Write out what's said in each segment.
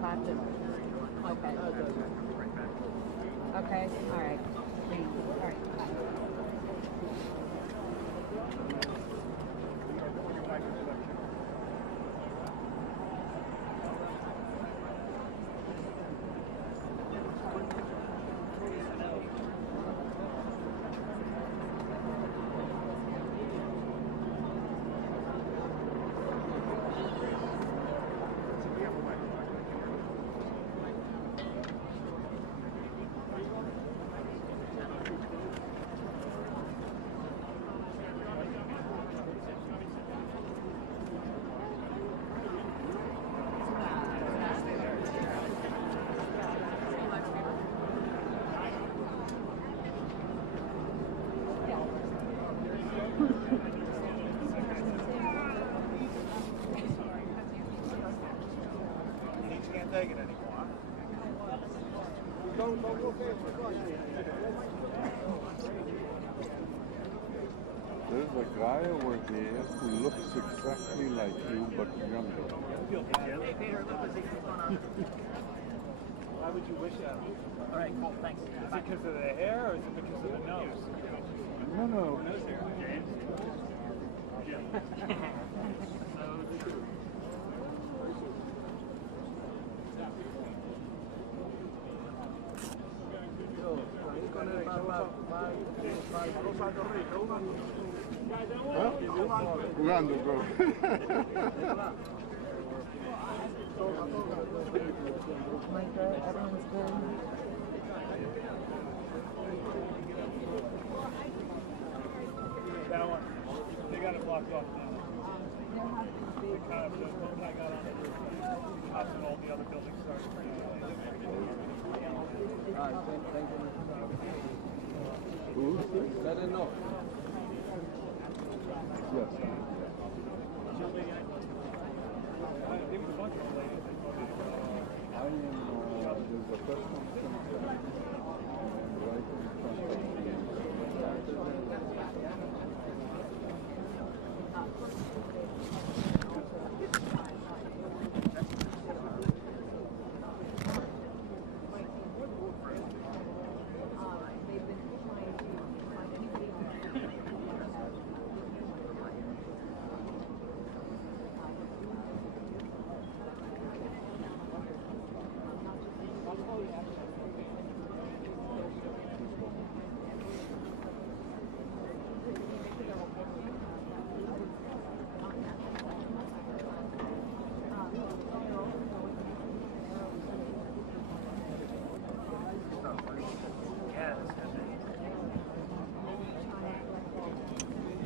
have to. Okay. Okay. All right. Thank you. All right. Take it anymore. There's a guy over there who looks exactly like you but younger. Hey Peter, look, what's going on? Why would you wish that? All right, cool, thanks. Is it because of the hair or is it because of the nose? No, no. Nose hair. James? Jugando, bro. Micah, everyone's good. That one. They got it blocked off now. The moment I got on it, the cops and all the other buildings started. Who? Let it know. Yes. There was a bunch of ladies that I am, there's a person right in front of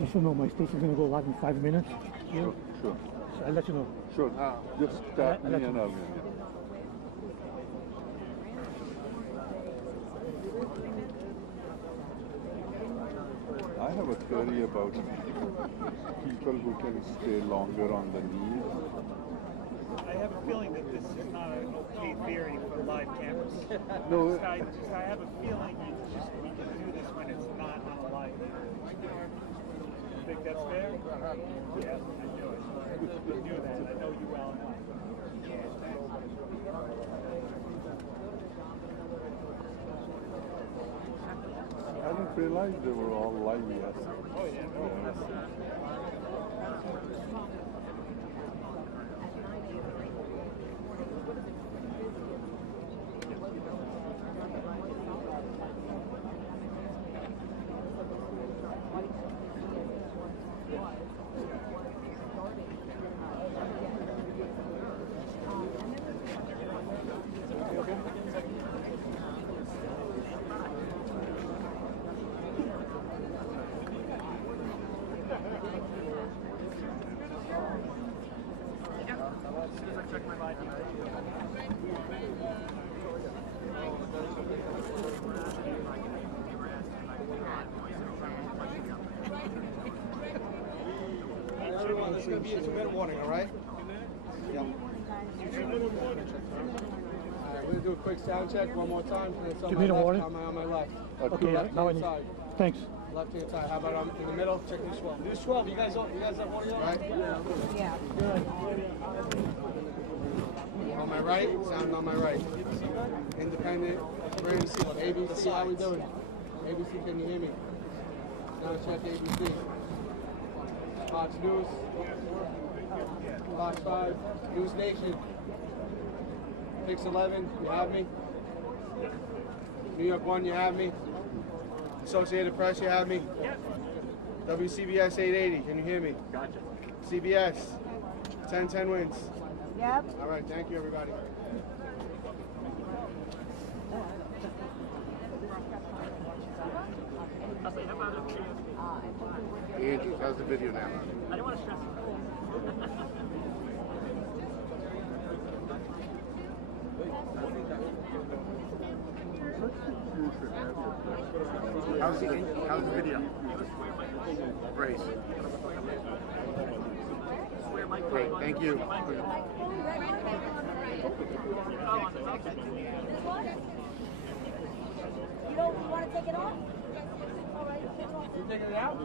Just so you know, my station's going to go live in 5 minutes. Sure. So I'll let you know. Sure. Just tap me and I'll I have a theory about people who can stay longer on the knee. I have a feeling that this is not an okay theory for live cameras. No. I have a feeling we can do this when it's not on a live camera. You think that's fair? Yes, I do it. You do that. I know you well enough. I didn't realize they were all live yet. Oh yeah, no. As soon as I check my ID. Everyone, this is going to be a 2-minute warning, all right? Yeah. We're going to do a quick sound check one more time. It's on 2-minute warning? On my left. Okay, now I need. Thanks. Left hand side. How about in the middle? Check the 12. Do 12. You guys have one of y'all? Right? Yeah. Good. Yeah. On my right, sound on my right. Independent, brand seal, ABC, how we doing? ABC, can you hear me? Sound check, ABC. Fox News, Fox 5, News Nation, Pix 11, you have me? New York 1, you have me? Associated Press, you have me? WCBS 880, can you hear me? Gotcha. CBS, 10-10 wins. Yep. All right, thank you, everybody. I'll say, how about it? Andrew, how's the video now? I don't want to stress you. How's the video? Great. Great, thank you. You want to take it off? All right. You taking it out?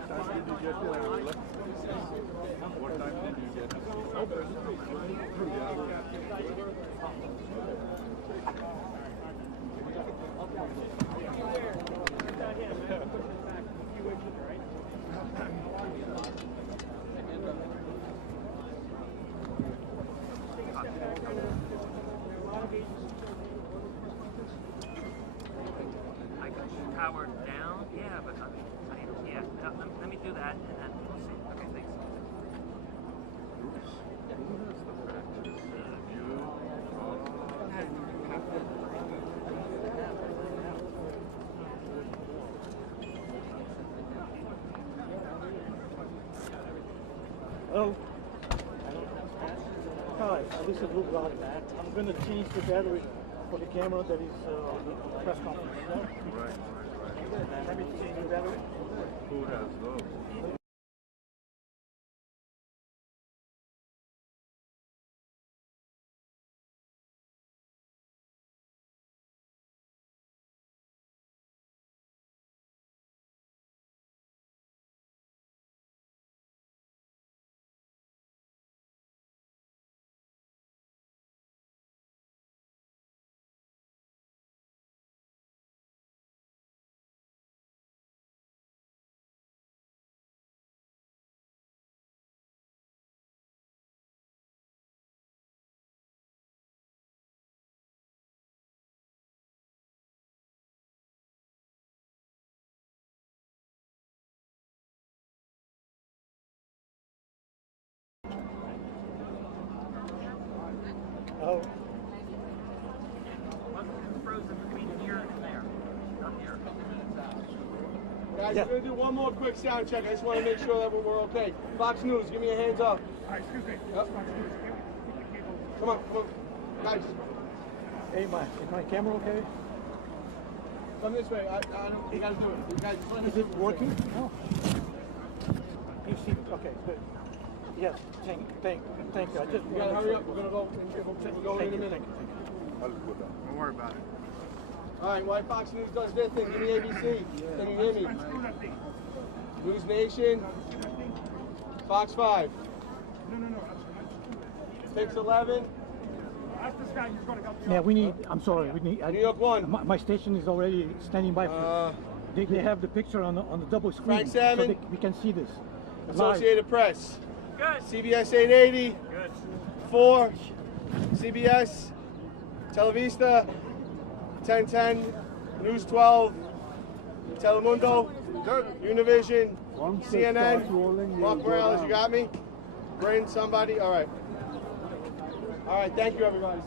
What time did you get there? What time did you get Power down? Yeah, but yeah. Let me do that and then we'll see. Okay, thanks. Hello. Hi, this is Luke Bloodied. I'm going to change the battery for the camera that is on the press conference. Right. Let me change the battery. Who has those? Oh. What's frozen between here and there? Up here. Guys, we're going to do one more quick sound check. I just want to make sure that we're okay. Fox News, give me your hands up. Excuse me. Yep. Come on. Guys, Hey, is my camera okay? come this way. I don't, you guys do it. You guys just let us Is it working? No. You see, okay, good. Yes, thank you. I just You gotta hurry up. We're gonna go. We'll go in a minute. I'll go down. Don't worry about it. All right. While Fox News does their thing, give me ABC. Can you hear me? News Nation. Fox 5. No. Pix 11. Ask this guy who's going to help you. Yeah, we need. I'm sorry. We need. New York 1. My station is already standing by for. They have the picture on the double screen, Frank Salmon. so we can see this. Associated Press. Good. CBS 880. Good. 4. CBS. Televista. 1010. News 12. Telemundo. Univision. Once it CNN. starts rolling, Mark you'll go Morales, down. you got me? Brain, somebody? All right. All right, thank you, everybody.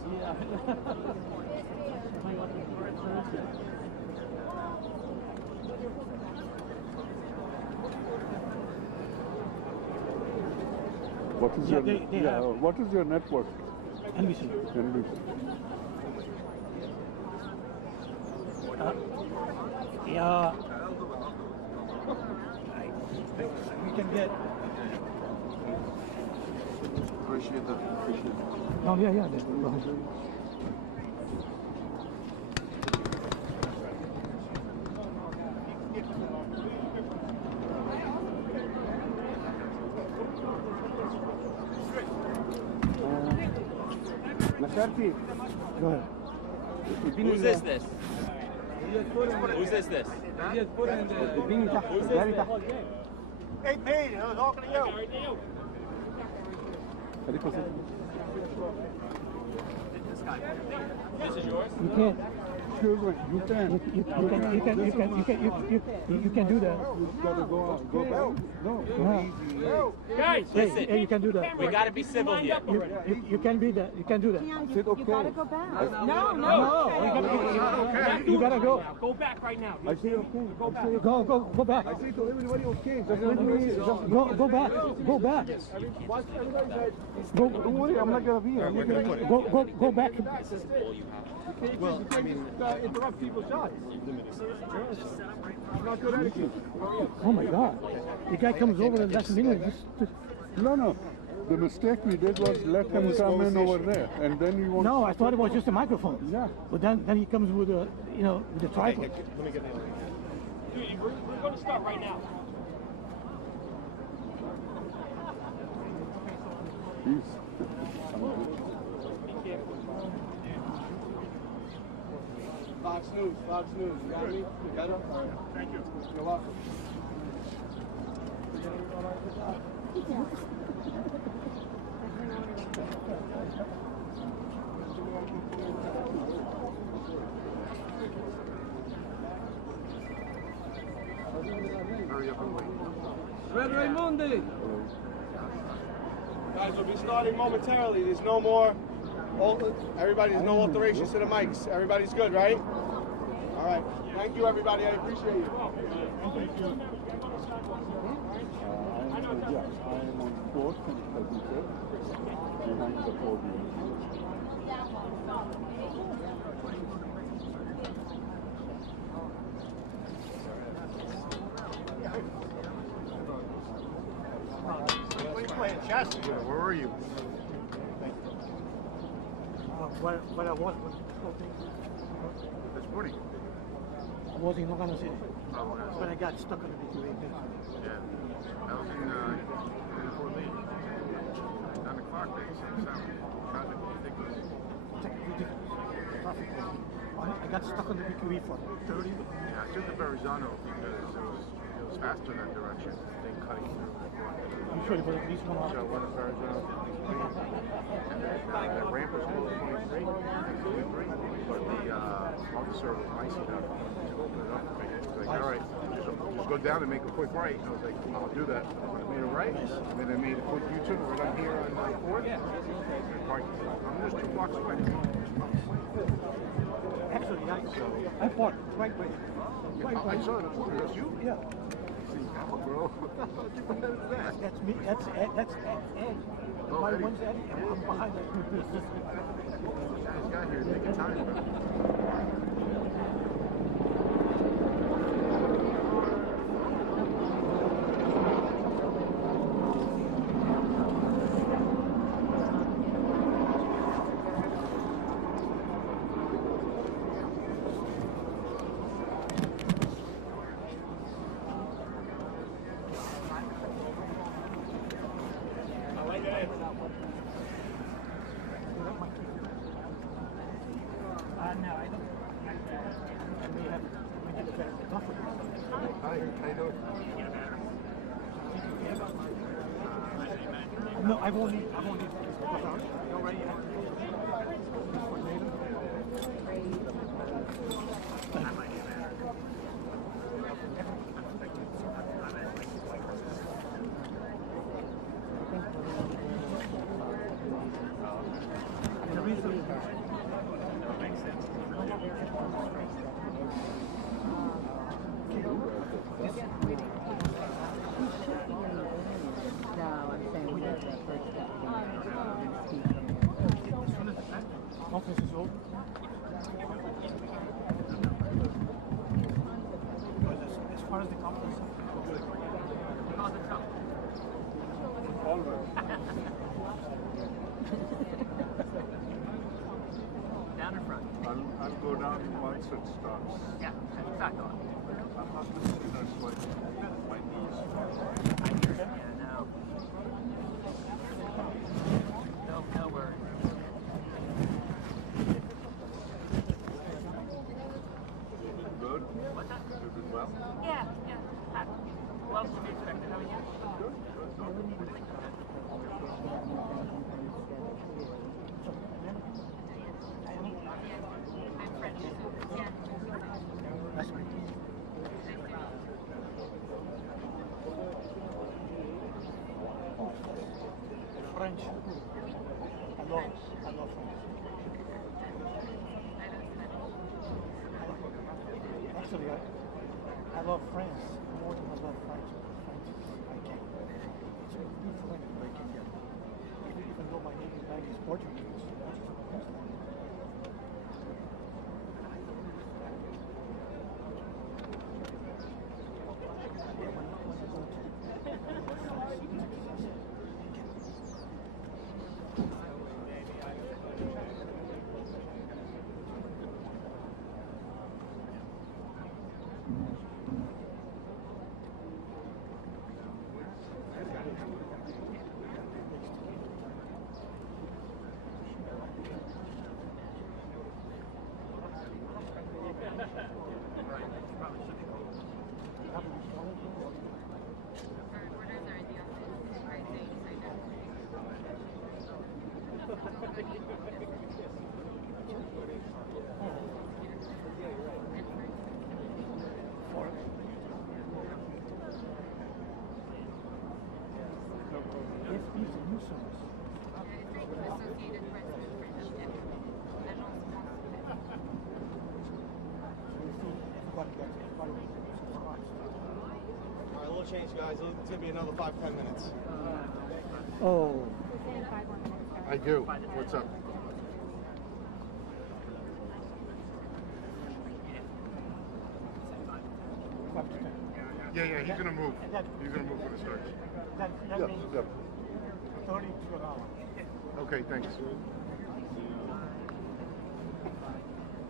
What is what is your network? NBC. NBC. Yeah. We can get. Appreciate that. Oh yeah. Nasharti, Go ahead. Who's this? Who's this? Hey, Pete, I was talking to you. This is yours? You can't. excuse me, you can. You can do that. You gotta go back. No. Guys, listen. Hey, you can do that. We gotta be civil here. You can be that. You can do that. Sit okay. You gotta go back. You gotta go. Go back right now. I say okay. Go back. Go back. I say to everybody okay. Just Go back. Go back. Don't worry, I'm not gonna be here. Go back. Well, I mean, interrupt people's shots. Not good attitude. Oh my God! The guy comes over the last minute. No. The mistake we did was let him come in over there, and then we won't. No, I thought it was just a microphone. Yeah. But then he comes with a, with a tripod. Let me get that. Dude, we're gonna start right now. He's. Fox News. You got me? You got it? All right. Thank you. You're welcome. Hurry up and wait. Guys, we'll be starting momentarily. There's no more. There's no alterations to the mics. Everybody's good, right? All right. Thank you, everybody. I appreciate you. I am on 4th and 35th behind the podium. What are you playing chess? Where were you? What I was. This morning. I was in Oklahoma City. Oh, okay. But I got stuck on the BQA. Yeah. I was in Fort Lee. 9 o'clock, they said 7. Traffic was ridiculous. I got stuck on the BQE for 30 minutes. Yeah, I took the Verrazano because it was faster in that direction than cutting through. I'm sure it was at least 1 hour. So I went to Verrazano 53, and then that ramp was closed 23, but the officer was nice enough to open it up for me. He was like, all right, just go down and make a quick right. And I was like, I'll do that. I made a right, and then I made a quick U-turn right on here on 4th. I'm just 2 blocks away. Actually, I parked right way. I saw it. That's you? Yeah. Bro. that. That's me. That's Ed. Oh, My Eddie. one's Eddie. I'm behind it. This guy here is taking time. No, I won't need this because I already have this for later. The reason No, I'm saying we have the first step. office is open. As far as the conference, Down in front. I'll go down once it starts. Yeah, back on. I'm not listening, that's why my knees. Yeah, no. No worries. Good? What's that? You did well? Yeah. Well, to be expected. How are you? Good. I'm French. Yeah. that's me. French. I love French. Actually, I love France more than I love French. French is, I can't. It's a beautiful language, but I can't get it. Even though my native language is Portuguese, French is the best language. Alright, a little change, guys. It's gonna be another 5-10 minutes. Oh, I do. What's up? Yeah, he's gonna move. He's gonna move when it starts. that Yeah, means yeah. 30 to an hour. Okay, thanks.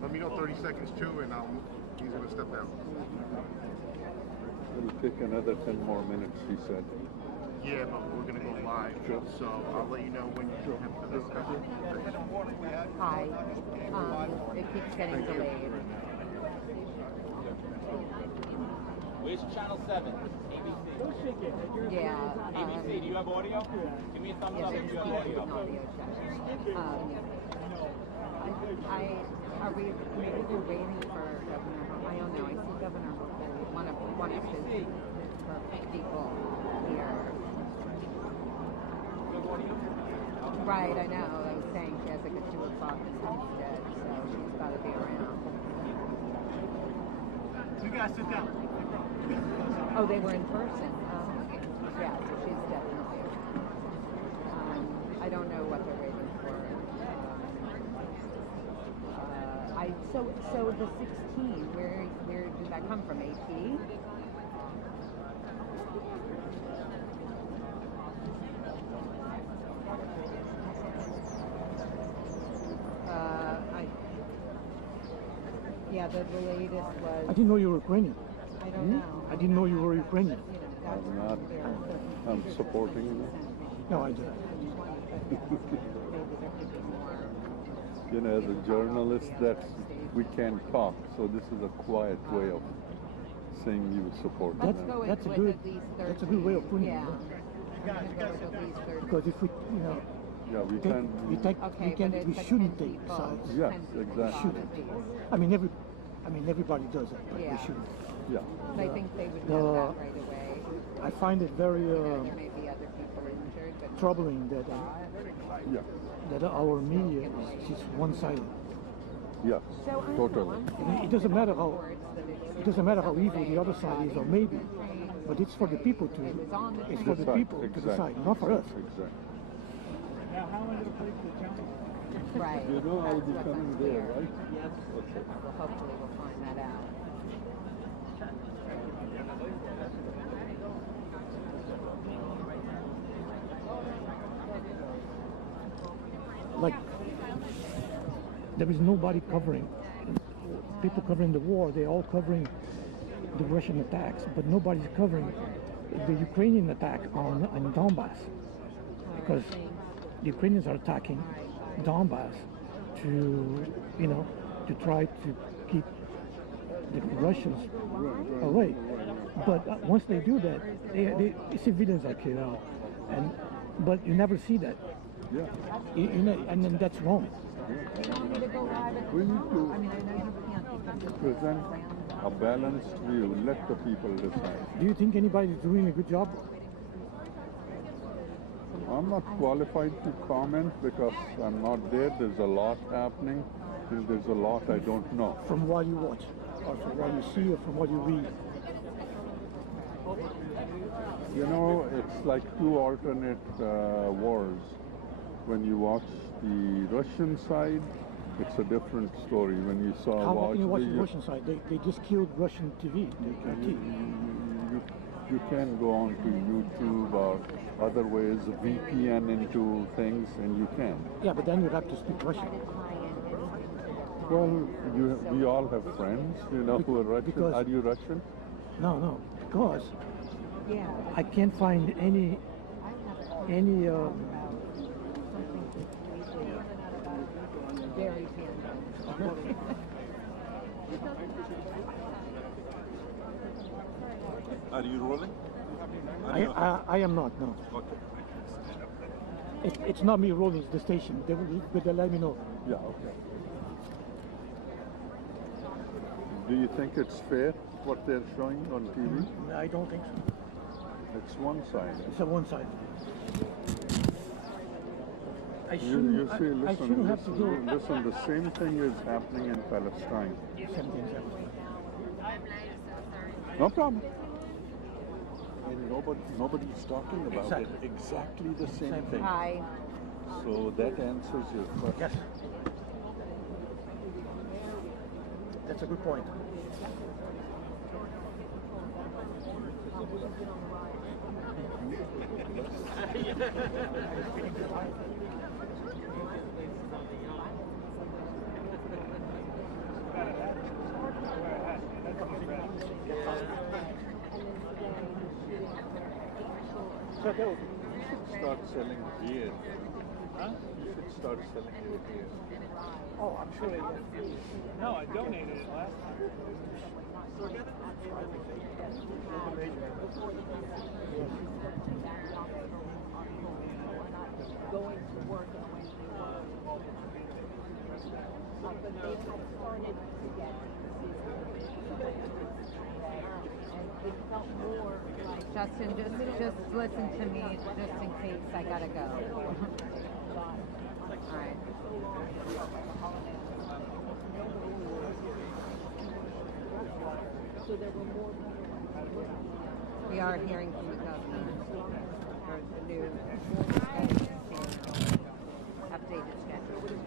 Let me know 30 seconds too, and he's gonna step down. It'll take another 10 more minutes, he said. Yeah, but we're gonna go live, so I'll let you know when you have to discuss it. Hi. It keeps getting delayed. Where's channel 7? ABC. Yeah. ABC, do you have audio? Give me a thumbs Yeah, up if there's you have an audio. audio check. Are we maybe we're waiting for Governor Hochul? I don't know. I see Governor Hochul, one of his people here. Right, I know. I was saying she has like a 2 o'clock instead, so she's got to be around. You guys sit down. Oh, they were in person. Yeah, so she's definitely around. I don't know what they're waiting for. So the 16, where did that come from? AP? Yeah, the latest was. I didn't know you were Ukrainian. I don't know. I didn't know you were Ukrainian. You know, that's I'm not. I'm supporting you. No, I didn't. You know, as a journalist, we can't talk, so this is a quiet way of saying you support Let's them. go That's a with good. at least 13. That's a good way of putting Yeah. it. Because if we, you know, Yeah, we take, can. we shouldn't take sides. Yes, We exactly. shouldn't. I mean, everybody does it, but we shouldn't. Yeah. So I think they would know that right away. I find it very There may be other people injured, but troubling that Yeah. that our media is just one-sided. Yes. Totally. It doesn't matter how evil the other side is, or maybe, but it's for the people to decide, not for us. Exactly. Now, how am I going to police the county? right. You know I'll be That's what's coming there, unclear. right? Yes. Okay. Well, hopefully we'll find that out. Like, there is nobody covering. People covering the war, they're all covering the Russian attacks, but nobody's covering the Ukrainian attack on Donbass, because the Ukrainians are attacking Donbass to, you know, to try to keep the Russians away. But once they do that, civilians are killed, but you never see that. Yeah. And then that's wrong. We need to present a balanced view. Let the people decide. Do you think anybody's doing a good job? I'm not qualified to comment because I'm not there. There's a lot happening, and there's a lot I don't know. From what you watch, or from what you see, or from what you read? You know, it's like two alternate wars. When you watch the Russian side, it's a different story. When you saw How can you watch the Russian side? They just killed Russian TV. You can go on to YouTube or other ways, VPN into things, and you can. Yeah, but then you have to speak Russian. Well, we all have friends, you know, who are Russian. Are you Russian? No, because I can't find any Very Are you rolling? I am not, no. Okay. It's not me rolling, it's the station. They'll let me know. Yeah, okay. Do you think it's fair what they're showing on TV? I don't think so. It's one-sided. It's a one-sided. I You see, shouldn't have to do. listen, the same thing is happening in Palestine. Same thing's happening. No problem. And nobody's talking about it. Exactly the same thing. Hi. So that answers your question. Yes. That's a good point. You should start selling beer. Huh? You should start selling beer. Oh, I'm sure they will. No, I donated it last time. Going to work in the way they were. But they had started to get and it felt more like Justin, just listen to me, just in case I gotta go. All right. so there were more. We are hearing from the governor for the new updated schedule.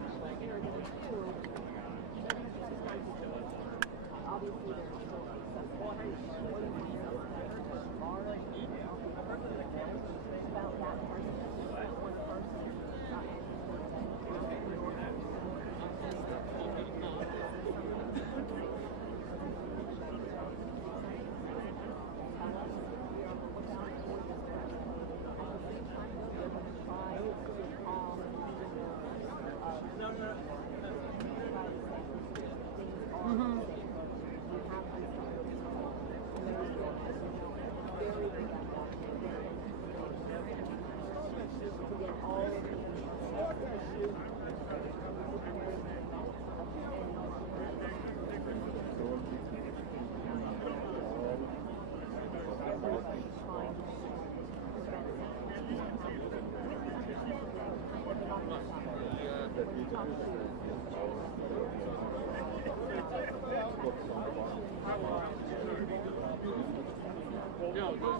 No,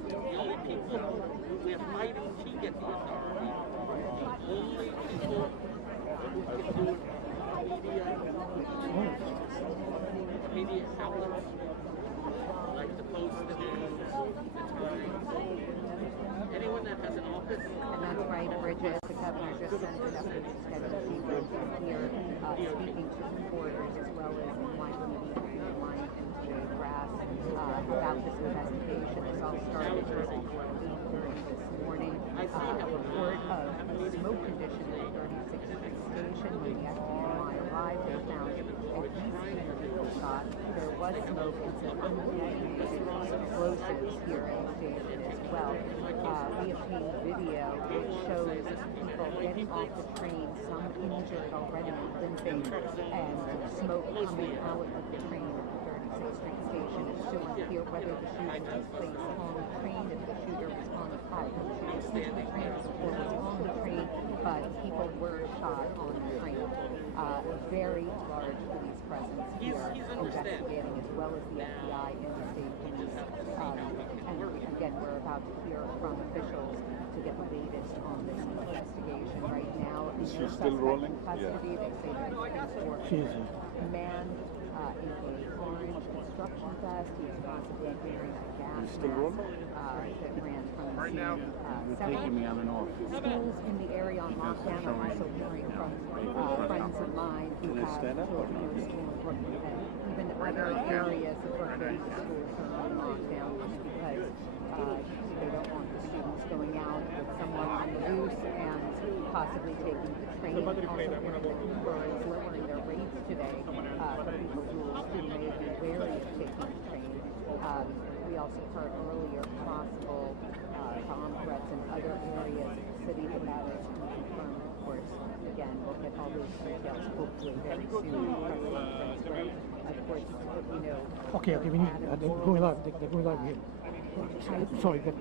the only people we're fighting to get the authority, the only people who can do it are media outlets, like the Post, the News, the Times, anyone that has an office. And that's right, Bridget. The governor just sent it up to Kevin Siebert here speaking to supporters as well as NYPD line and to grass about this investigation. This all started at 8:30 this morning. A report of smoke condition at 36th Street Station when the FBI arrived. They found at least 10 people shot. There was smoke and some undetonated explosives here at the station as well. We obtained video which shows people getting off the train, some injured already, limping, and smoke coming out of the train at the 36th Street Station. It's still unclear whether the shooting took place on the train, if the shooter was on the platform, the shooter was the train or was on the train, but people were shot on the train. Very large police presence here investigating, as well as the FBI and the state police. And again, we're about to hear from officials to get the latest on this investigation. Right now, Is she no still suspect rolling? in custody. They say that he's for a man in a orange construction vest. He was possibly wearing a gas mask that ran from the scene. Several me on and off. schools in the area on lockdown. I'm also hearing from friends of mine who have children in school in Brooklyn, and even other areas of Brooklyn, the schools are on lockdown just because they don't want the students going out with someone on the loose and possibly taking the train. Also hearing that Uber is lowering their rates today for people who may be wary of taking the train. We also heard earlier possible bomb threats in other areas of the city, but that is confirmed, of course. Again, we'll get all those details hopefully very soon. Of course, you know. Okay, we need. They're going live. They're going live here. Sorry. The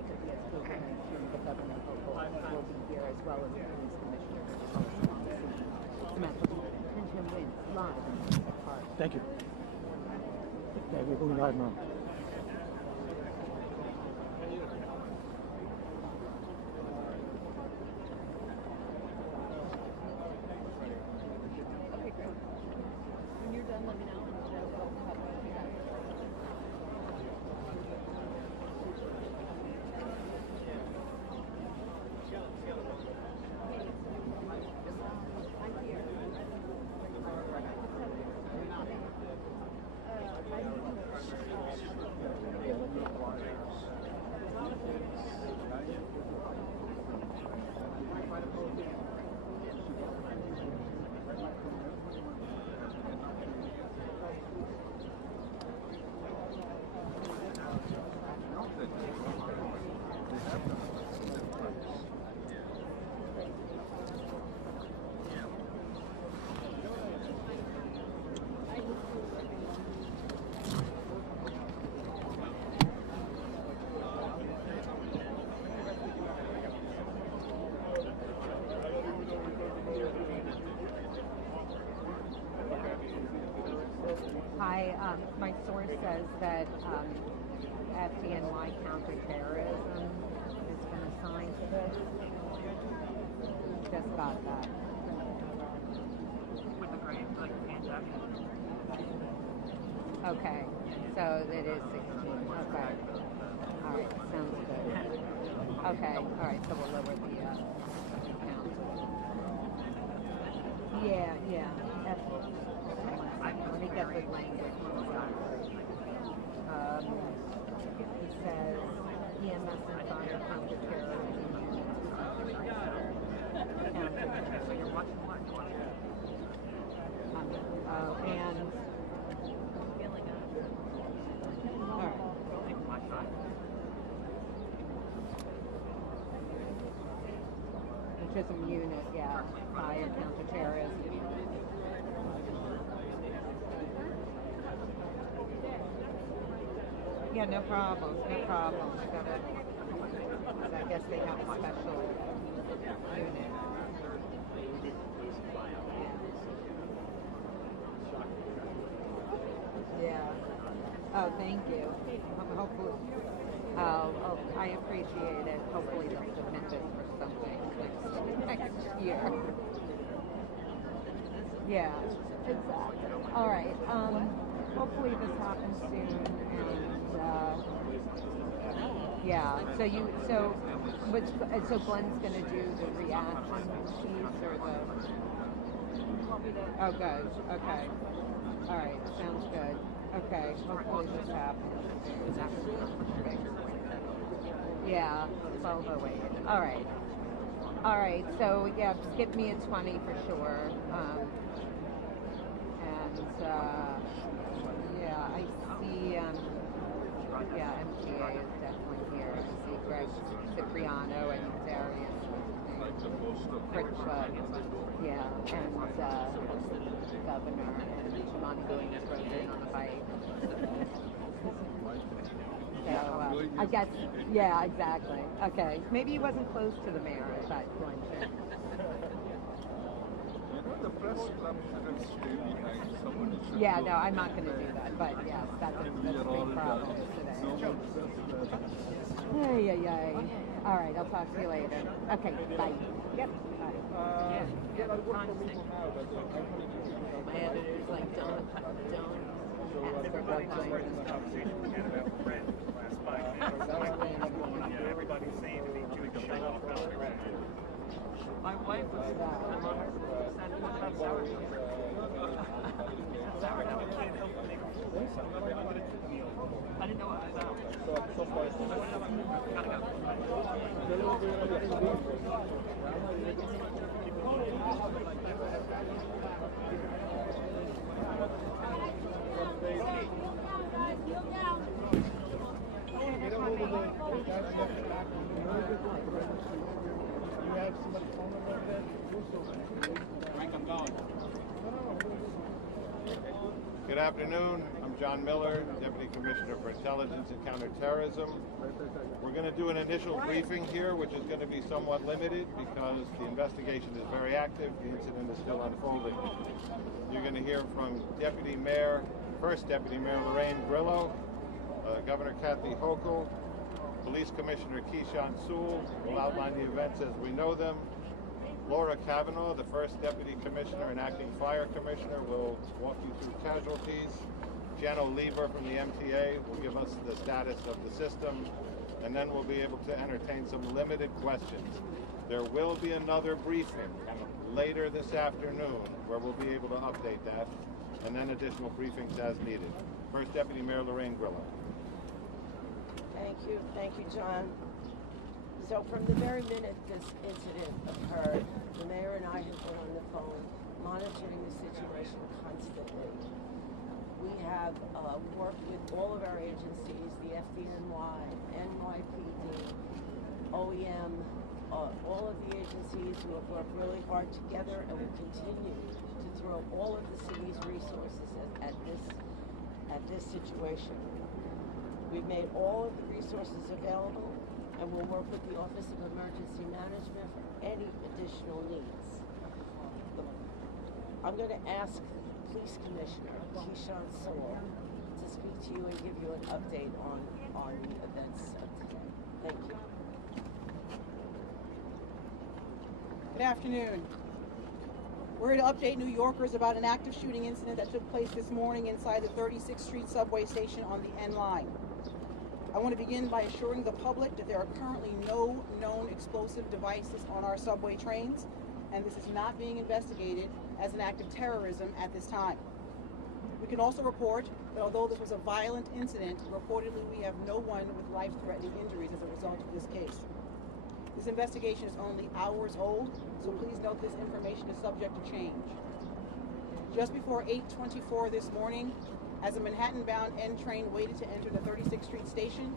governor Hochul will be here as well as the police commissioner. Samantha Clinton wins live in the park. Thank you. Yeah, we're going live now. Okay, great. When you're done, let me know. Hi, my source says that FDNY counterterrorism has been assigned to this. Just got that. With the grade, like pandemic. Okay, so it is 16. Okay. All right, sounds good. Okay, all right, so we'll lower the count. Yeah. Let me get the language. He says EMS and fire counterterrorism units. So you're watching what? And all right. Which is a unit, yeah. Fire counterterrorism. Yeah, no problem. I guess they have a special unit. Oh, thank you. Hopefully, I appreciate it. Hopefully they'll submit this for something next year. Yeah, exactly. All right. Hopefully this happens soon, and yeah. So Glenn's gonna do the reaction piece or the. Oh, good. Okay. All right. Sounds good. Okay. Hopefully this happens. Yeah. 12:08. All right. All right. So yeah, just give me a 20 for sure. Yeah, I see. Yeah, MTA is definitely here. I see Greg Cipriano and Darius. Pritchett, yeah, and Governor and Shimon Williams rode in on the bike. So I guess, yeah, exactly. Okay, maybe he wasn't close to the mayor at that luncheon. The press club shouldn't stay behind someone. Yeah, no, I'm not going to do that. But yes, that's a big problem today. Ay, ay, ay. All right, I'll talk to you later. Okay, bye. Yep. Bye. My editor's like, don't ask for Everybody's starting this conversation again about Fred for the last 5 minutes. Everybody's saying to me, Jude, shut up about Fred. My wife was said about sourdough. Sourdough, I can't help but make a fool of myself. I didn't know what it was about. Good afternoon. I'm John Miller, Deputy Commissioner for Intelligence and Counterterrorism. We're going to do an initial briefing here, which is going to be somewhat limited because the investigation is very active. The incident is still unfolding. You're going to hear from First Deputy Mayor Lorraine Grillo, Governor Kathy Hochul, Police Commissioner Keyshawn Sewell will outline the events as we know them. Laura Cavanaugh, the First Deputy Commissioner and Acting Fire Commissioner, will walk you through casualties. Jen Oliver from the MTA will give us the status of the system, and then we'll be able to entertain some limited questions. There will be another briefing later this afternoon where we'll be able to update that, and then additional briefings as needed. First Deputy Mayor Lorraine Grillo. Thank you, John. So from the very minute this incident occurred, the mayor and I have been on the phone monitoring the situation constantly. We have worked with all of our agencies, the FDNY, NYPD, OEM, all of the agencies who have worked really hard together and will continue to throw all of the city's resources at this situation. We've made all of the resources available, and we'll work with the Office of Emergency Management for any additional needs. I'm going to ask Police Commissioner Keyshawn Sewell to speak to you and give you an update on the events of today. Thank you. Good afternoon. We're here to update New Yorkers about an active shooting incident that took place this morning inside the 36th Street subway station on the N line. I want to begin by assuring the public that there are currently no known explosive devices on our subway trains, and this is not being investigated as an act of terrorism at this time. We can also report that although this was a violent incident, reportedly we have no one with life-threatening injuries as a result of this case. This investigation is only hours old, so please note this information is subject to change. Just before 8:24 this morning, as a Manhattan-bound N train waited to enter the 36th Street station,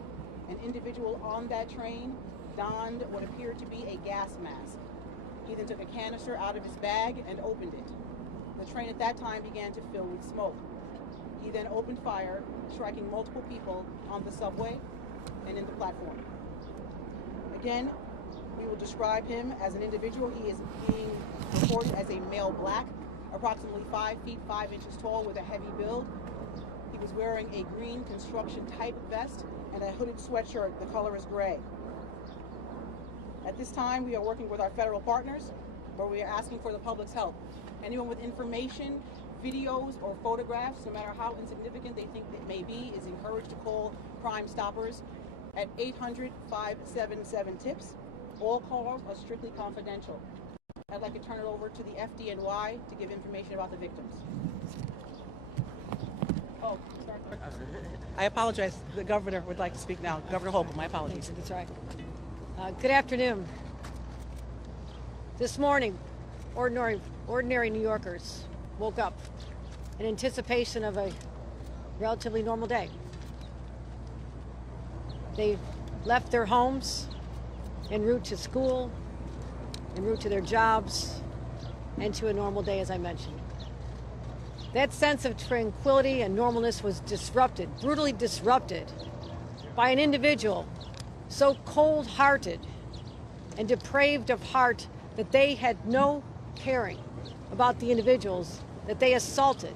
an individual on that train donned what appeared to be a gas mask. He then took a canister out of his bag and opened it. The train at that time began to fill with smoke. He then opened fire, striking multiple people on the subway and in the platform. Again, we will describe him as an individual. He is being reported as a male black, approximately 5 feet 5 inches tall with a heavy build. He He's wearing a green construction type vest and a hooded sweatshirt. The color is gray. At this time, we are working with our federal partners, where we are asking for the public's help. Anyone with information, videos, or photographs, no matter how insignificant they think it may be, is encouraged to call Crime Stoppers at 800-577-TIPS. All calls are strictly confidential. I'd like to turn it over to the FDNY to give information about the victims. Oh, sorry. I apologize. The governor would like to speak now. Governor Hochul, my apologies. That's right. Good afternoon. This morning, ordinary New Yorkers woke up in anticipation of a relatively normal day. They left their homes en route to school, en route to their jobs, and to a normal day, as I mentioned. That sense of tranquility and normalness was disrupted, brutally disrupted, by an individual so cold-hearted and depraved of heart that they had no caring about the individuals that they assaulted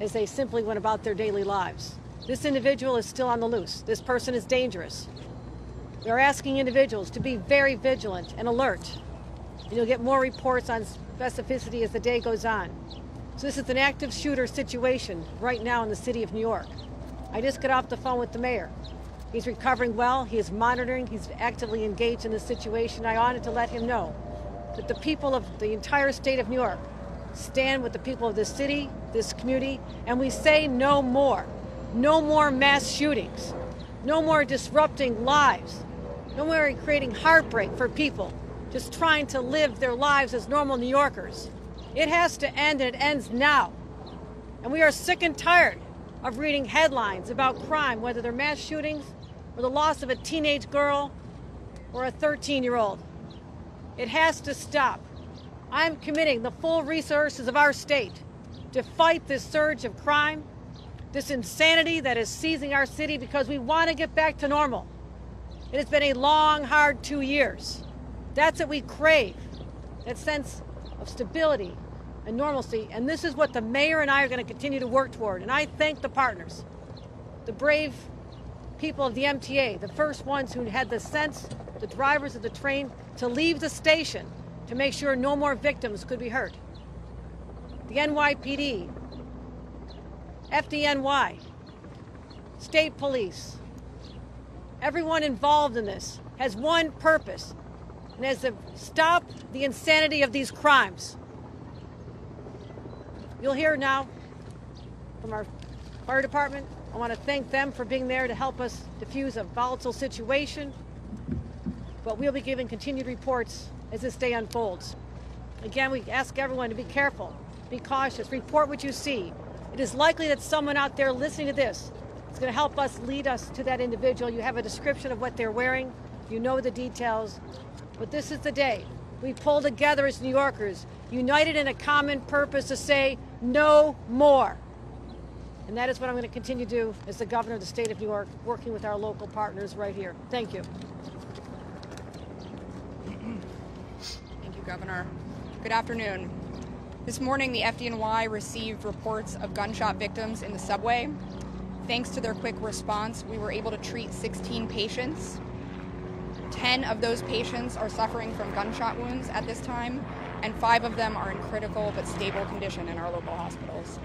as they simply went about their daily lives. This individual is still on the loose. This person is dangerous. We are asking individuals to be very vigilant and alert. And you'll get more reports on specificity as the day goes on. So this is an active shooter situation right now in the city of New York. I just got off the phone with the mayor. He's recovering well. He is monitoring. He's actively engaged in this situation. I wanted to let him know that the people of the entire state of New York stand with the people of this city, this community, and we say no more. No more mass shootings. No more disrupting lives. No more creating heartbreak for people just trying to live their lives as normal New Yorkers. It has to end, and it ends now. And we are sick and tired of reading headlines about crime, whether they're mass shootings or the loss of a teenage girl or a 13-year-old. It has to stop. I'm committing the full resources of our state to fight this surge of crime, this insanity that is seizing our city, because we want to get back to normal. It has been a long, hard 2 years. That's what we crave, that sense of stability and normalcy, and this is what the mayor and I are going to continue to work toward. And I thank the partners, the brave people of the MTA, the first ones who had the sense, the drivers of the train, to leave the station to make sure no more victims could be hurt. The NYPD, FDNY, state police, everyone involved in this has one purpose, and is to stop the insanity of these crimes. You'll hear now from our fire department. I want to thank them for being there to help us diffuse a volatile situation. But we'll be giving continued reports as this day unfolds. Again, we ask everyone to be careful, be cautious, report what you see. It is likely that someone out there listening to this is going to help us lead us to that individual. You have a description of what they're wearing. You know the details. But this is the day we pull together as New Yorkers, united in a common purpose to say no more. And that is what I'm going to continue to do as the governor of the state of New York, working with our local partners right here. Thank you. Thank you, Governor. Good afternoon. This morning, the FDNY received reports of gunshot victims in the subway. Thanks to their quick response, we were able to treat 16 patients. 10 of those patients are suffering from gunshot wounds at this time, and 5 of them are in critical but stable condition in our local hospitals.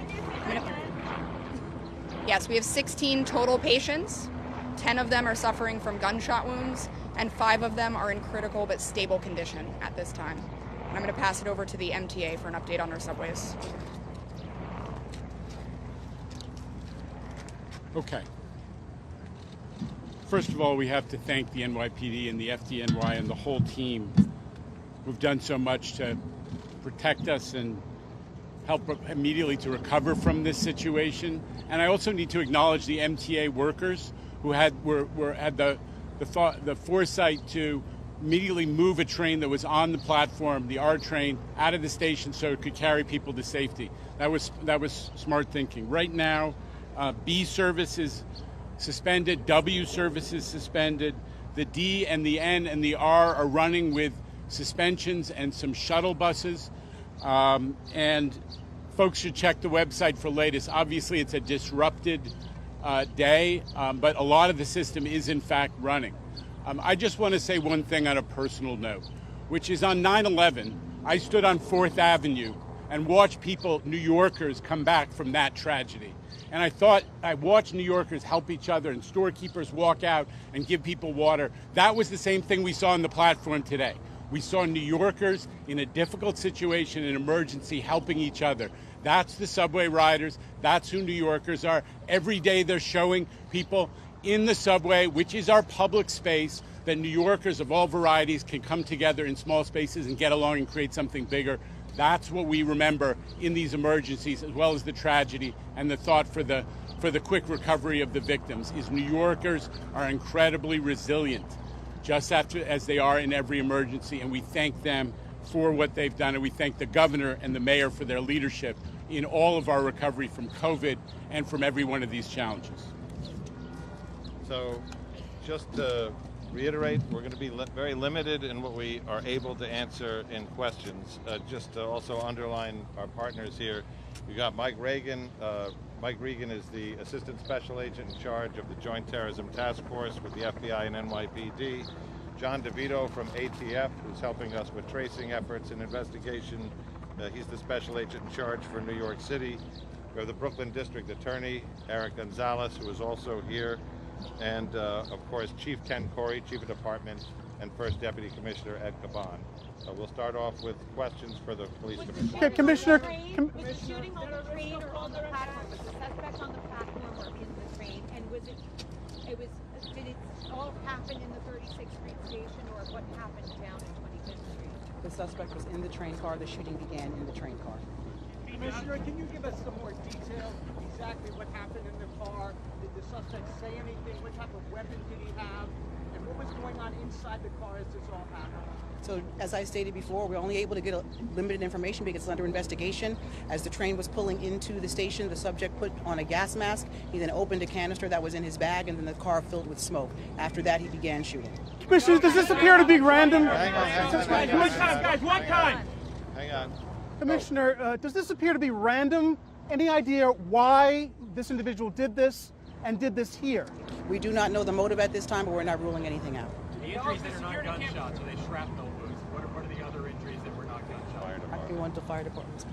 Yes, we have 16 total patients. 10 of them are suffering from gunshot wounds, and 5 of them are in critical but stable condition at this time. And I'm going to pass it over to the MTA for an update on our subways. Okay. First of all, we have to thank the NYPD and the FDNY and the whole team who've done so much to protect us and help immediately to recover from this situation. And I also need to acknowledge the MTA workers who had the foresight to immediately move a train that was on the platform, the R train, out of the station so it could carry people to safety. That was smart thinking. Right now, B service is suspended, W service is suspended. The D and the N and the R are running with suspensions and some shuttle buses. And folks should check the website for latest. Obviously, it's a disrupted day, but a lot of the system is in fact running. I just want to say one thing on a personal note, which is on 9/11, I stood on 4th Avenue and watched people, New Yorkers, come back from that tragedy. And I watched New Yorkers help each other and storekeepers walk out and give people water. That was the same thing we saw on the platform today. We saw New Yorkers in a difficult situation, an emergency, helping each other. That's the subway riders. That's who New Yorkers are. Every day they're showing people in the subway, which is our public space, that New Yorkers of all varieties can come together in small spaces and get along and create something bigger. That's what we remember in these emergencies, as well as the tragedy and the thought for the quick recovery of the victims, is New Yorkers are incredibly resilient, just as they are in every emergency, and we thank them for what they've done, and we thank the governor and the mayor for their leadership in all of our recovery from COVID and from every one of these challenges. So just to reiterate, we're going to be very limited in what we are able to answer in questions. Just to also underline our partners here, we got Mike Regan. Mike Regan is the Assistant Special Agent in charge of the Joint Terrorism Task Force with the FBI and NYPD. John DeVito from ATF, who's helping us with tracing efforts and investigation. He's the Special Agent in charge for New York City. We have the Brooklyn District Attorney, Eric Gonzalez, who is also here. And of course, Chief Ken Corey, Chief of Department, and First Deputy Commissioner Ed Caban. We'll start off with questions for the police commissioner. Commissioner, was the shooting on the train or on the platform? Was the suspect on the platform or in the train? And did it all happen in the 36th Street station, or what happened down in 25th Street? The suspect was in the train car. The shooting began in the train car. Commissioner, can you give us some more detail? Exactly what happened in the car? Did the suspect say anything? What type of weapon did he have? And what was going on inside the car as this all happened? So, as I stated before, we're only able to get limited information because it's under investigation. As the train was pulling into the station, the subject put on a gas mask. He then opened a canister that was in his bag, and then the car filled with smoke. After that, he began shooting. Commissioner, does this appear to be random? Hang on. Guys, one time! Hang on. Commissioner, does this appear to be random? Any idea why this individual did this and did this here? We do not know the motive at this time, but we're not ruling anything out. The injuries that are not gunshots, are they shrapnel wounds? What are the other injuries that were not gunshots? We want the fire department.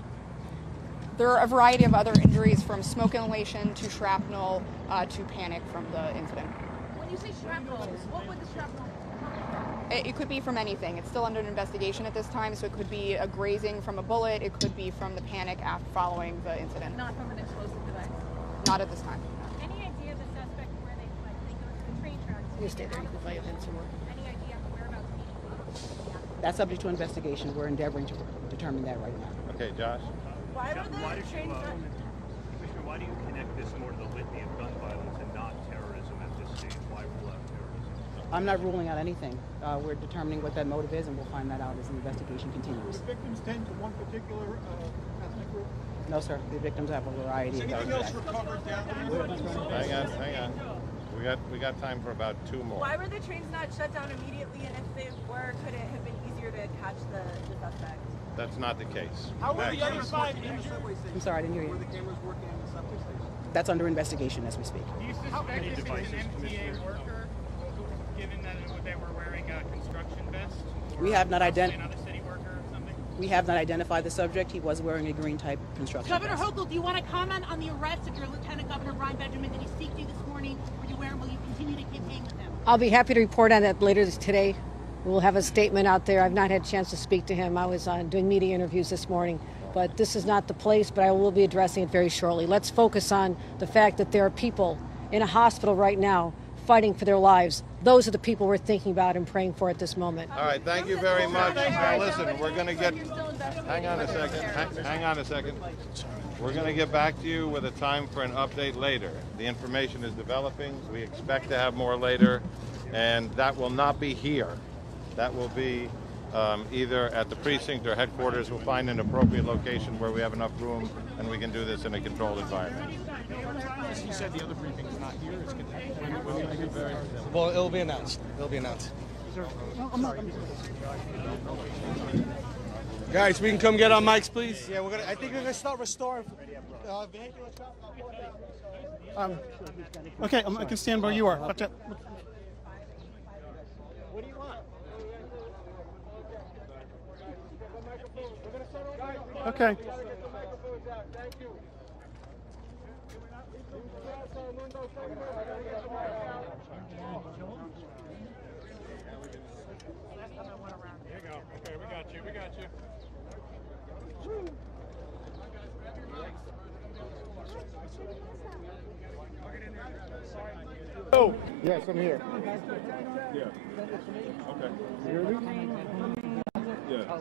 There are a variety of other injuries, from smoke inhalation to shrapnel to panic from the incident. When you say shrapnel, what would the shrapnel come from? It could be from anything. It's still under investigation at this time, so it could be a grazing from a bullet. It could be from the panic after following the incident. Not from an explosive device? Not at this time. Any idea the suspect where they go to the train tracks? You stay there, you can play with some more. Any idea of whereabouts? That's subject to investigation. We're endeavoring to determine that right now. Okay, Josh. Why were the train tracks? Commissioner, why do you connect this more to the litany of gun violence and not terrorism at this stage? Why rule out terrorism? I'm not ruling out anything. We're determining what that motive is, and we'll find that out as the investigation continues. The victims tend to one particular ethnic group? No, sir. The victims have a variety of Anything else recovered down there? Hang on. We got time for about two more. Why were the trains not shut down immediately, and if they were, could it have been easier to catch the suspect? That's not the case. How were the other five injured? I'm sorry, I didn't hear you. Were the cameras working in the subway station? That's under investigation as we speak. Do you suspect this is an MTA worker, given that they were wearing a construction vest? We have not another city worker or something? We have not identified the subject. He was wearing a green type construction Governor vest. Hochul, do you want to comment on the arrest of your Lieutenant Governor Brian Benjamin? Did he speak to you this morning? Were you aware, and will you continue to campaign with him? I'll be happy to report on that later today. We'll have a statement out there. I've not had a chance to speak to him. I was doing media interviews this morning, but this is not the place, but I will be addressing it very shortly. Let's focus on the fact that there are people in a hospital right now fighting for their lives. Those are the people we're thinking about and praying for at this moment. All right, thank you very much. Now listen, we're going to get... Hang on a second. We're going to get back to you with a time for an update later. The information is developing. We expect to have more later, and that will not be here. That will be either at the precinct or headquarters. We'll find an appropriate location where we have enough room and we can do this in a controlled environment. You said the other briefing's not here. Well, it'll be announced. Guys, we can come get our mics, please. Yeah, I think we're gonna start restoring vehicular traffic. Okay, I can stand where you are. Watch out. What do you want? Okay. Thank you. There you go. Okay, we got you. We got you. Oh, yes, I'm here. Yeah. Okay. You hear me? Yeah.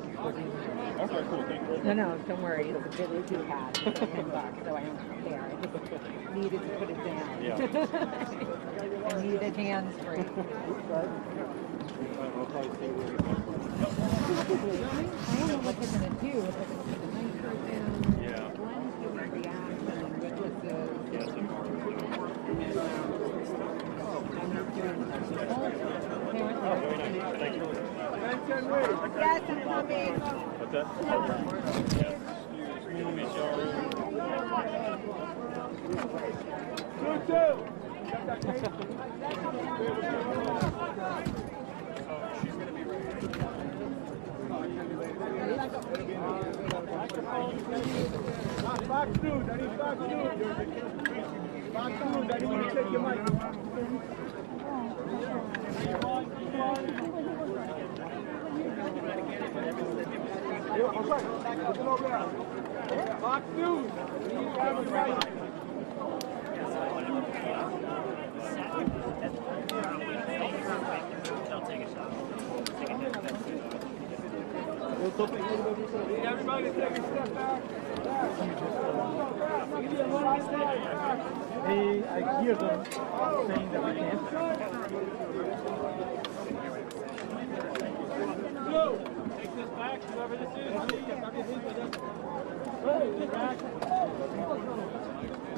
Okay, cool. Thank you. No, don't worry. It's a bit too bad. It's $10, so I don't care. I just needed to put it down. Yeah. I needed hands free. I don't know what they're going to do. If they're going to put the nitro down. Yeah. Glenn's doing reactions, witnesses. Yes, And he's doing apparently. Thanks for listening. Yes, I'm coming. What's that? Excuse me, sorry. Fox News, I need Fox News. Fox News, I need you to take your mic. Fox News, you need to have a mic. Everybody take a step back. I hear them saying that we can't. Take this back, whoever this is.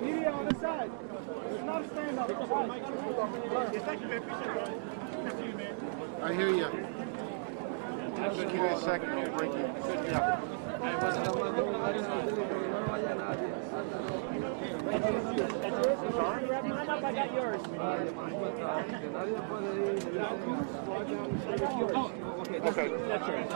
Media on the side. It's not a stand-up. Thank you, man. Appreciate it, man. I hear you. Just give me a second, I'll break you. Yeah. I got yours. Okay. That's yours.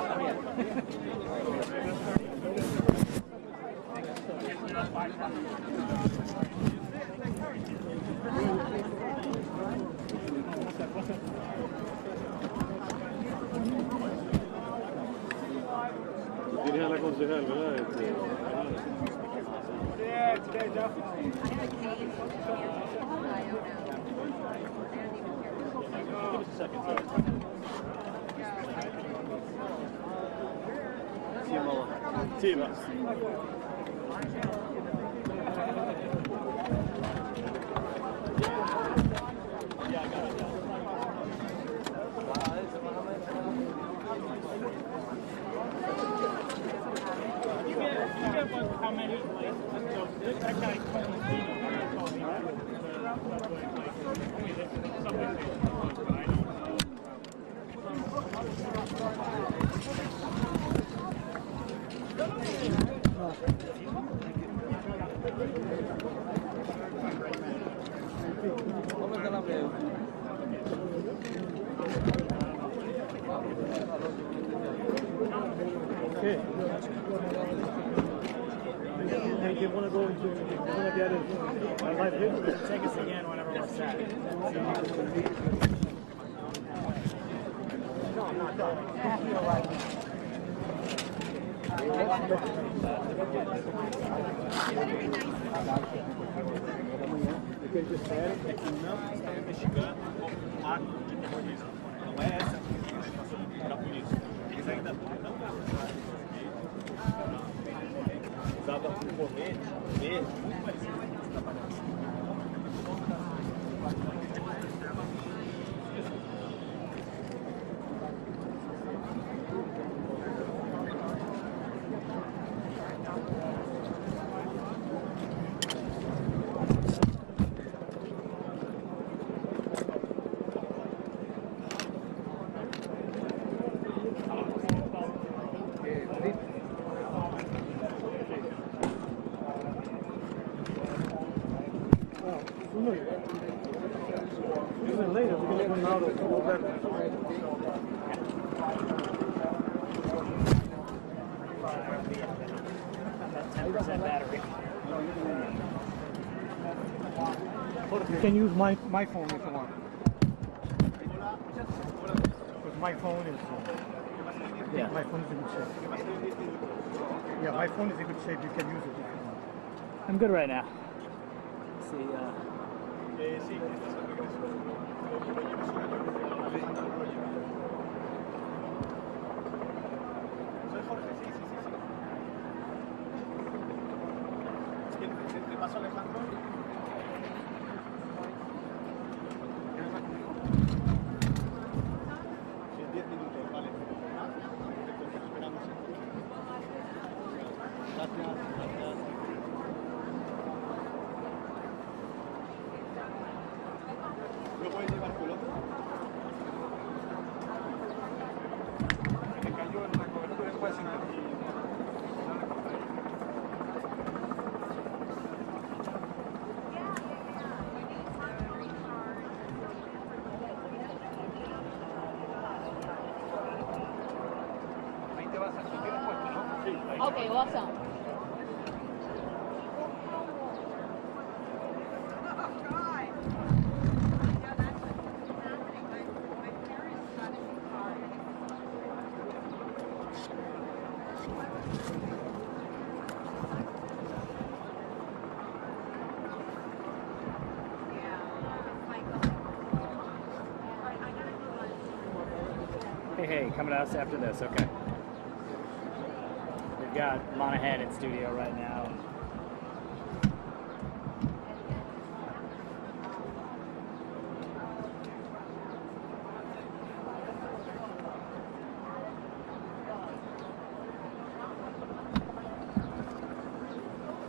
Tienes a la concejal, ¿verdad? Yeah, today, Jeff. Give us a second, sir. See you, boss. Yeah, I got it. How many? So that guy told me Okay. Hey, you want to go into, you want to get a live video? Take us again whenever we're set. No, I'm not done. I feel like you can just add it. family. Even later, we're going to come out of go back. Battery. You can use my phone if you want. Because my phone is my phone is in good shape. Yeah, my phone is in good shape. You can use it if you want. I'm good right now. See, Okay, awesome. Hey, coming to us after this, okay. We've got Monahan in studio right now.